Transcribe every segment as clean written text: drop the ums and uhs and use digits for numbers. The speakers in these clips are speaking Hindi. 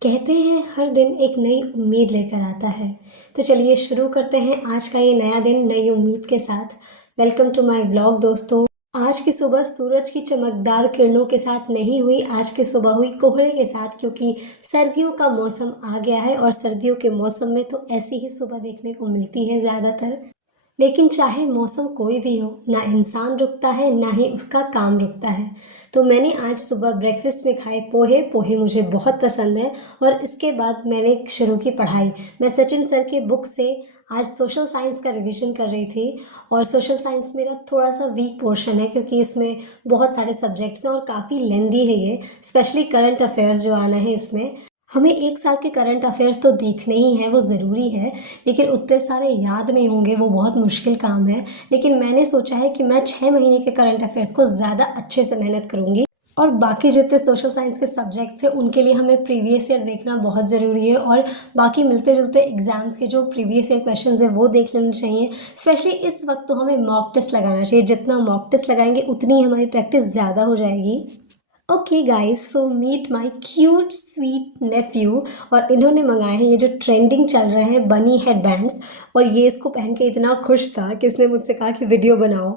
कहते हैं हर दिन एक नई उम्मीद लेकर आता है। तो चलिए शुरू करते हैं आज का ये नया दिन नई उम्मीद के साथ। वेलकम टू माय ब्लॉग दोस्तों। आज की सुबह सूरज की चमकदार किरणों के साथ नहीं हुई, आज की सुबह हुई कोहरे के साथ, क्योंकि सर्दियों का मौसम आ गया है और सर्दियों के मौसम में तो ऐसी ही सुबह देखने को मिलती है ज़्यादातर। लेकिन चाहे मौसम कोई भी हो, ना इंसान रुकता है ना ही उसका काम रुकता है। तो मैंने आज सुबह ब्रेकफास्ट में खाए पोहे। पोहे मुझे बहुत पसंद है और इसके बाद मैंने शुरू की पढ़ाई। मैं सचिन सर की बुक से आज सोशल साइंस का रिवीजन कर रही थी। और सोशल साइंस मेरा थोड़ा सा वीक पोर्शन है, क्योंकि इसमें बहुत सारे सब्जेक्ट्स हैं और काफ़ी लेंदी है ये, स्पेशली करंट अफेयर्स जो आना है इसमें। हमें एक साल के करंट अफेयर्स तो देखने ही हैं, वो ज़रूरी है, लेकिन उतने सारे याद नहीं होंगे, वो बहुत मुश्किल काम है। लेकिन मैंने सोचा है कि मैं 6 महीने के करंट अफेयर्स को ज़्यादा अच्छे से मेहनत करूँगी। और बाकी जितने सोशल साइंस के सब्जेक्ट्स हैं उनके लिए हमें प्रीवियस ईयर देखना बहुत ज़रूरी है, और बाकी मिलते जुलते एग्जाम्स के जो प्रीवियस ईयर क्वेश्चंस हैं वो देख लेने चाहिए। स्पेशली इस वक्त तो हमें मॉक टेस्ट लगाना चाहिए, जितना मॉक टेस्ट लगाएंगे उतनी हमारी प्रैक्टिस ज़्यादा हो जाएगी। Okay guys, so meet my cute sweet nephew. और इन्होंने मंगाए हैं ये जो ट्रेंडिंग चल रहे हैं बनी हेड बैंड्स, और ये इसको पहन के इतना खुश था कि इसने मुझसे कहा कि वीडियो बनाओ।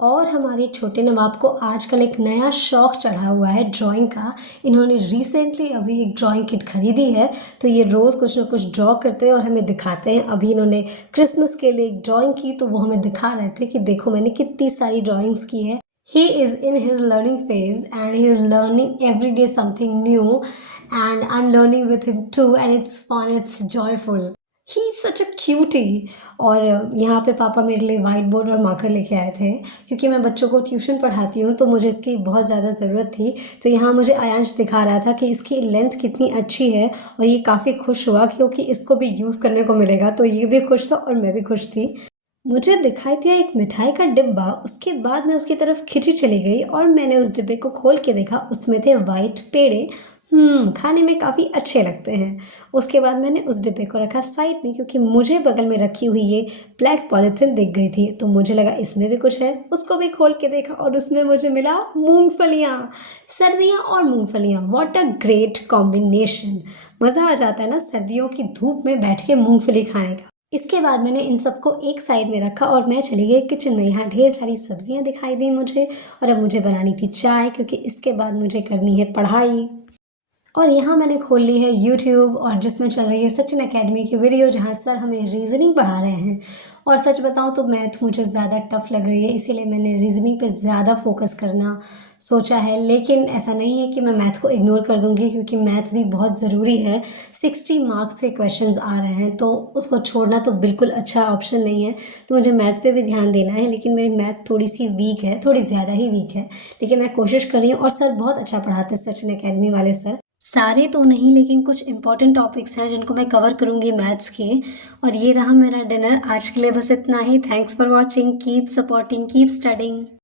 और हमारे छोटे नवाब को आजकल एक नया शौक चढ़ा हुआ है ड्राइंग का। इन्होंने रिसेंटली अभी एक ड्राइंग किट खरीदी है, तो ये रोज़ कुछ ना कुछ ड्रॉ करते हैं और हमें दिखाते हैं। अभी इन्होंने क्रिसमस के लिए एक ड्राइंग की, तो वो हमें दिखा रहे थे कि देखो मैंने कितनी सारी ड्राइंग्स की है। He is in his learning phase and he is learning every day something new, and I'm learning with him too, and it's fun, it's joyful. He's such a cutie। और यहाँ पे पापा मेरे लिए वाइट बोर्ड और मार्कर लेके आए थे, क्योंकि मैं बच्चों को ट्यूशन पढ़ाती हूँ तो मुझे इसकी बहुत ज़्यादा ज़रूरत थी। तो यहाँ मुझे आयांश दिखा रहा था कि इसकी लेंथ कितनी अच्छी है, और ये काफ़ी खुश हुआ क्योंकि इसको भी यूज़ करने को मिलेगा। तो ये भी खुश था और मैं भी खुश थी। मुझे दिखाई दिया एक मिठाई का डिब्बा, उसके बाद मैं उसकी तरफ खिंची चली गई और मैंने उस डिब्बे को खोल के देखा, उसमें थे वाइट पेड़े। खाने में काफ़ी अच्छे लगते हैं। उसके बाद मैंने उस डिब्बे को रखा साइड में, क्योंकि मुझे बगल में रखी हुई ये ब्लैक पॉलीथिन दिख गई थी, तो मुझे लगा इसमें भी कुछ है। उसको भी खोल के देखा और उसमें मुझे मिला मूंगफलियाँ। सर्दियाँ और मूंगफलियाँ, व्हाट अ ग्रेट कॉम्बिनेशन। मज़ा आ जाता है ना सर्दियों की धूप में बैठ के मूंगफली खाने का। इसके बाद मैंने इन सबको एक साइड में रखा और मैं चली गई किचन में। यहाँ ढेर सारी सब्जियां दिखाई दी मुझे, और अब मुझे बनानी थी चाय, क्योंकि इसके बाद मुझे करनी है पढ़ाई। और यहाँ मैंने खोल ली है यूट्यूब, और जिसमें चल रही है सचिन एकेडमी की वीडियो, जहाँ सर हमें रीजनिंग पढ़ा रहे हैं। और सच बताऊँ तो मैथ मुझे ज़्यादा टफ लग रही है, इसीलिए मैंने रीजनिंग पे ज़्यादा फोकस करना सोचा है। लेकिन ऐसा नहीं है कि मैं मैथ को इग्नोर कर दूँगी, क्योंकि मैथ भी बहुत ज़रूरी है। 60 मार्क्स के क्वेश्चंस आ रहे हैं, तो उसको छोड़ना तो बिल्कुल अच्छा ऑप्शन नहीं है। तो मुझे मैथ पे भी ध्यान देना है, लेकिन मेरी मैथ थोड़ी सी वीक है, थोड़ी ज़्यादा ही वीक है। लेकिन मैं कोशिश कर रही हूँ, और सर बहुत अच्छा पढ़ाते हैं, सचिन एकेडमी वाले सर। सारे तो नहीं, लेकिन कुछ इंपॉर्टेंट टॉपिक्स हैं जिनको मैं कवर करूँगी मैथ्स के। और ये रहा मेरा डिनर आज के लिए, बस इतना ही। Thanks for watching, keep supporting, keep studying.